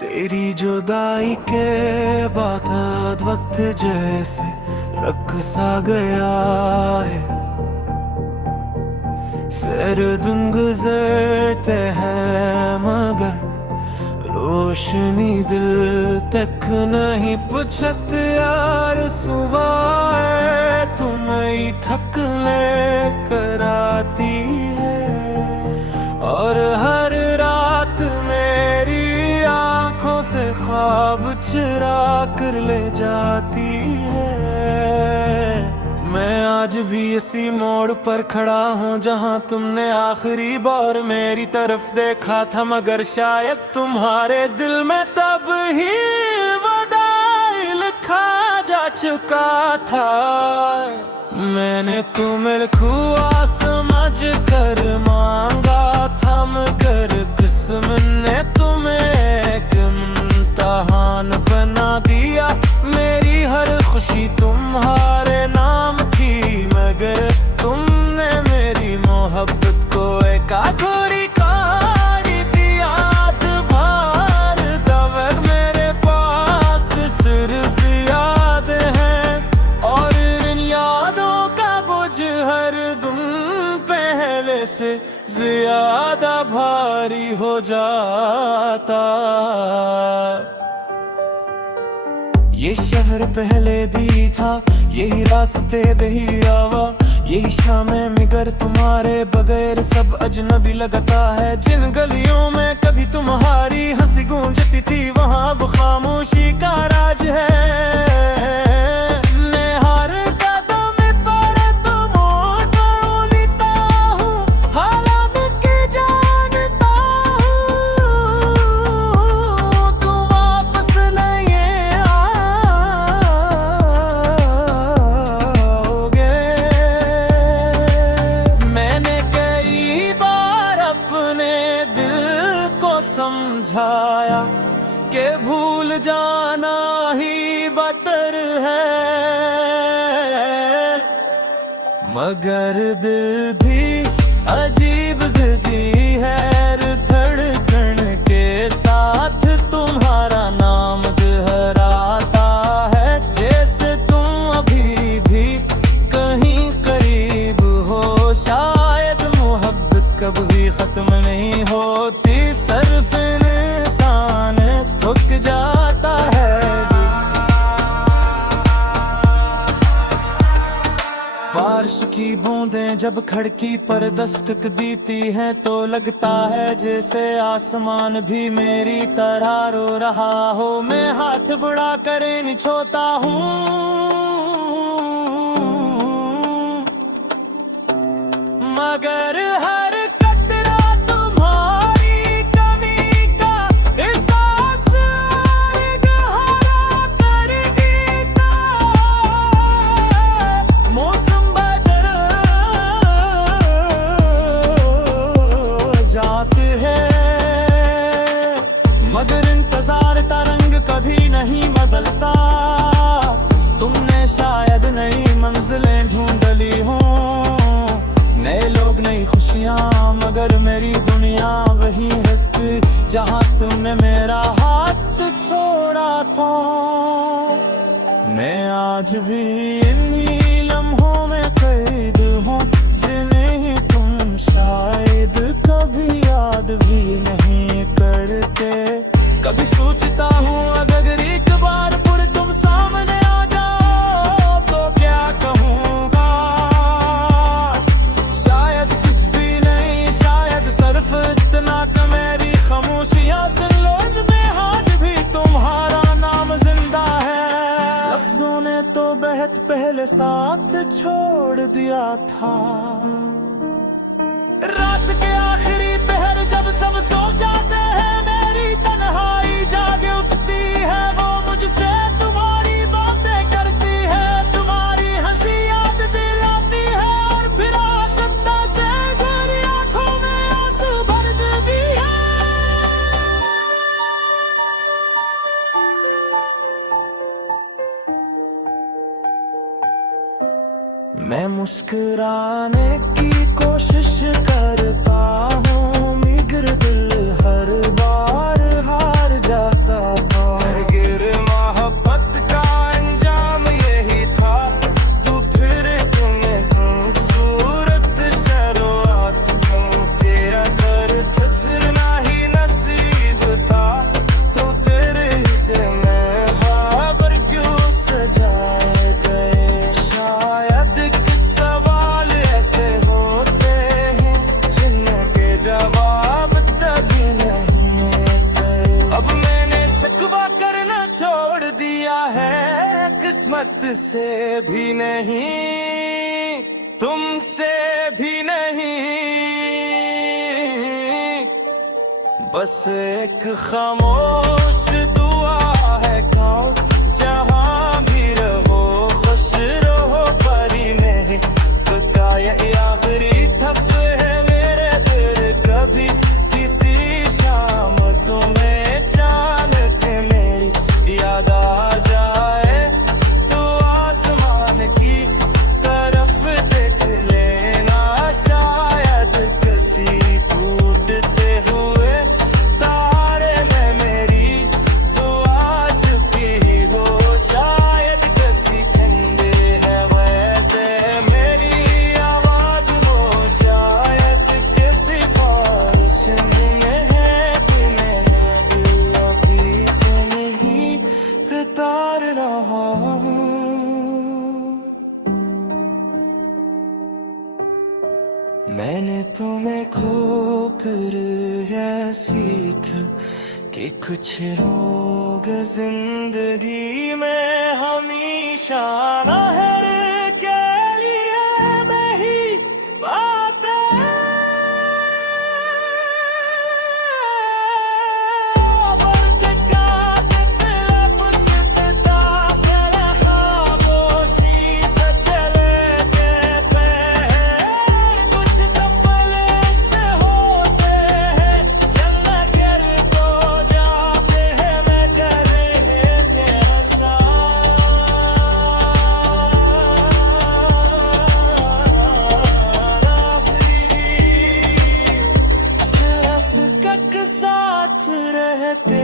तेरी जुदाई के बाद वक्त जैसे रख सा गया है। सर दिन गुजरते हैं मगर रोशनी दिल तक नहीं पुछत यार। सुबह है तुम्हें थक ले कर आती है और हर रात मेरी आंखों से ख्वाब चुरा कर ले जाती है। मैं आज भी इसी मोड़ पर खड़ा हूँ जहाँ तुमने आखिरी बार मेरी तरफ देखा था, मगर शायद तुम्हारे दिल में तब ही विदाई लिखा जा चुका था। मैंने तुम्हें खुआ समझ कर मांगा था, मगर किस्मत ने तुम्हें एक इम्तिहान बना दिया। मेरी हर खुशी तुम्हारे नाम थी, मगर तुमने मेरी मोहब्बत को एक अधूरी कहानी दी। याद भर दवर मेरे पास सिर्फ याद है और इन यादों का बोझ हर दम पहले से ज्यादा भारी हो जाता। ये शहर पहले भी था, यही रास्ते भी आवा, यही शामें मगर तुम्हारे बगैर सब अजनबी लगता है। जिन गलियों में कभी तुम्हारी हंसी गूंजती थी वहाँ अब खामोशी का राज है। मैं हर कदम पर तुम्हें लेता हूँ, हालात के जानता हूँ, तुम वापस नहीं आओगे। मैंने कई बार अपने दिल को समझाया कि भूल जाना ही बेटर है, मगर दिल भी अजीब जिद्दी है। धड़कन के साथ तुम्हारा नाम दोहराता है, जैसे तुम अभी भी कहीं करीब हो। शायद मोहब्बत कभी खत्म नहीं होती, सिर्फ इंसान थक जाता है। बारिश की बूंदें जब खिड़की पर दस्तक देती हैं तो लगता है जैसे आसमान भी मेरी तरह रो रहा हो। मैं हाथ बढ़ा कर निछोता हूँ, मगर हर कतरा तुम्हारी कमी का एहसास गहरा कर देता। मौसम बदल जाते हैं मगर इंतजार का रंग कभी नहीं बदलता। तुमने शायद नई मंजिलें ढूंढ ली हों, नए लोग नई खुशियाँ, मगर मेरी दुनिया वही है जहाँ तुमने मेरा हाथ छोड़ा था। मैं आज भी इन्हीं लम्हों में कैद हूँ जिन्हें तुम शायद कभी याद भी नहीं करते। कभी सोचता हूँ अगर एक बार फिर तुम सामने आ जाओ तो क्या कहूँगा। शायद कुछ भी नहीं, शायद सिर्फ इतना कि मेरी खामोशियाँ सुन लो, इनमें आज भी तुम्हारा नाम जिंदा है। लफ्जों ने तो बहुत पहले साथ छोड़ दिया था। रात के आखिरी पहर जब सब सो जाते हैं, मेरी तन्हाई जाग उठती है। वो मुझसे तुम्हारी बातें करती है, तुम्हारी हंसी याद दिलाती है और फिर आसक्ता से भरी आंखों में आंसू भरती भी है। मैं मुस्कुराने की कोशिश करता हूँ, मगर दिल हर बार हार जाता मेहनत से भी नहीं, तुमसे भी नहीं, बस एक खामोश दुआ है खाओ जहां भी रहो, खुश रहो परी में का ये आखिरी थफ है मेरे दिल, कभी किसी शाम तुम्हें चांद के मेरी याद आ जाए तो आसमान की तरफ देख लेना, शायद किसी टूटते हुए तारे में मेरी दुआ छुपी हो, शायद किसी ठंडे है वैसे मेरी आवाज वो, शायद किसी ख्वाहिश में है कि मैं दिल अभी तो नहीं तार रहा हूँ। मैंने तुम्हें खोकर यह सीखा कि कुछ लोग जिंदगी में हमेशा रहर के लिए नहीं पाते, बर्फ का तितला पुसता तेरे खामोशी से चले जाते हैं, कुछ सफल से होते हैं जन्नत गिर तो जाते हैं, मैं करे तेरा साथ आखिरी सांस तक साथ रहते